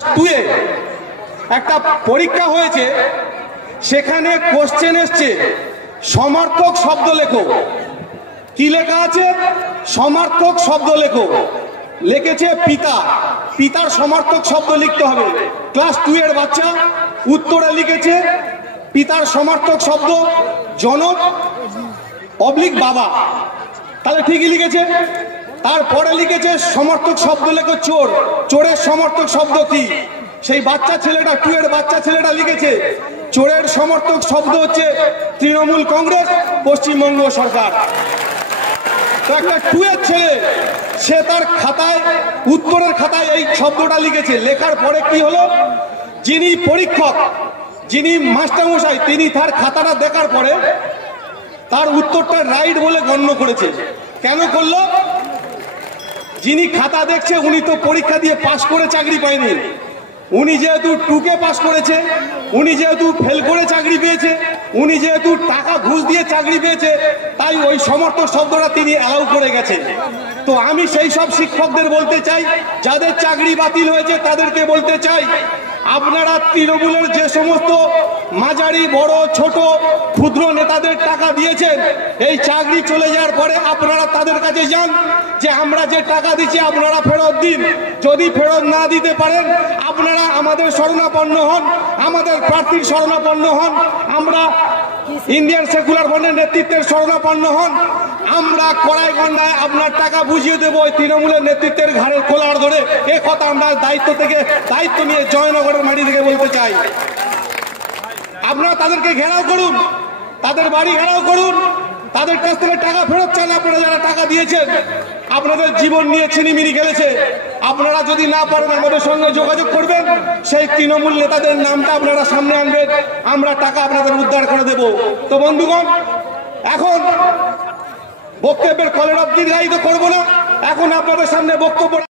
টুয়ে একটা পরীক্ষা হয়েছে, সেখানে কোশ্চেন এসছে সমার্থক শব্দ লেখো। কি লেখা আছে? সমার্থক শব্দ লেখো। লিখেছে পিতা, পিতার সমার্থক শব্দ লিখতে হবে। ক্লাস 2 এর বাচ্চা উত্তরে লিখেছে পিতার সমার্থক শব্দ জনক অবলিক বাবা, তাহলে ঠিকই লিখেছে। তারপরে লিখেছে সমর্থক শব্দ লেখো চোর, চোরের সমর্থক শব্দ কি? সেই বাচ্চা ছেলেটা 2 এর বাচ্চা ছেলেটা লিখেছে চোরের সমর্থক শব্দ হচ্ছে তৃণমূল কংগ্রেস, পশ্চিমবঙ্গ সরকার। তো একটা 2 এর ছেলে সে তার খাতায় উত্তরের খাতায় এই শব্দটা লিখেছে। লেখার পরে কি হলো, যিনি পরীক্ষক, যিনি মাস্টারমশাই, তিনি তার খাতাটা দেখার পরে তার উত্তরটা রাইট বলে গণ্য করেছে। কেন করলো? যিনি খাতা দেখছে উনি তো পরীক্ষা দিয়ে পাশ করে চাকরি পায়নি, উনি যেহেতু 2কে পাশ করেছে, উনি যেহেতু ফেল করে চাকরি পেয়েছে, উনি যেহেতু টাকা ঘুষ দিয়ে চাকরি পেয়েছে, তাই ওই সমর্থক শব্দটা তিনি অ্যালাউ করে গেছে। তো আমি সেই সব শিক্ষকদের বলতে চাই, যাদের চাকরি বাতিল হয়েছে তাদেরকে বলতে চাই, আপনারা তৃণমূলের যে সমস্ত মাঝারি বড় ছোট ক্ষুদ্র নেতাদের টাকা দিয়েছেন, এই চাকরি চলে যাওয়ার পরে আপনারা তাদের কাছে যান যে আমরা যে টাকা দিচ্ছি আপনারা ফেরত দিন। যদি ফেরত না দিতে পারেন আপনারা আমাদের শরণাপন্ন হন, আমাদের প্রার্থীর শরণাপন্ন হন, আমরা ইন্ডিয়ান সেকুলার ফ্রন্টের নেতৃত্বের শরণাপন্ন হন। আমরা কড়াইগন্ডায় আপনার টাকা বুঝিয়ে দেবো ওই তৃণমূলের নেতৃত্বের ঘাড়ের কোলার ধরে। এ কথা আমরা দায়িত্ব নিয়ে জয়নগরের মাটি থেকে বলতে চাই। আপনারা তাদেরকে ঘেরাও করুন, তাদের বাড়ি ঘেরাও করুন, তাদের কাছ থেকে টাকা ফেরত চান। আপনারা যারা টাকা দিয়েছেন, আপনাদের জীবন নিয়ে ছিনিমিনি খেলেছে। আপনারা যদি না পারেন আমাদের সঙ্গে যোগাযোগ করবেন, সেই তৃণমূল নেতাদের নামটা আপনারা সামনে আনবেন, আমরা টাকা আপনাদের উদ্ধার করে দেব। তো বন্ধুগণ, এখন বক্তব্যের কলের দীর্ঘায়িত করবো না, এখন আপনাদের সামনে বক্তব্য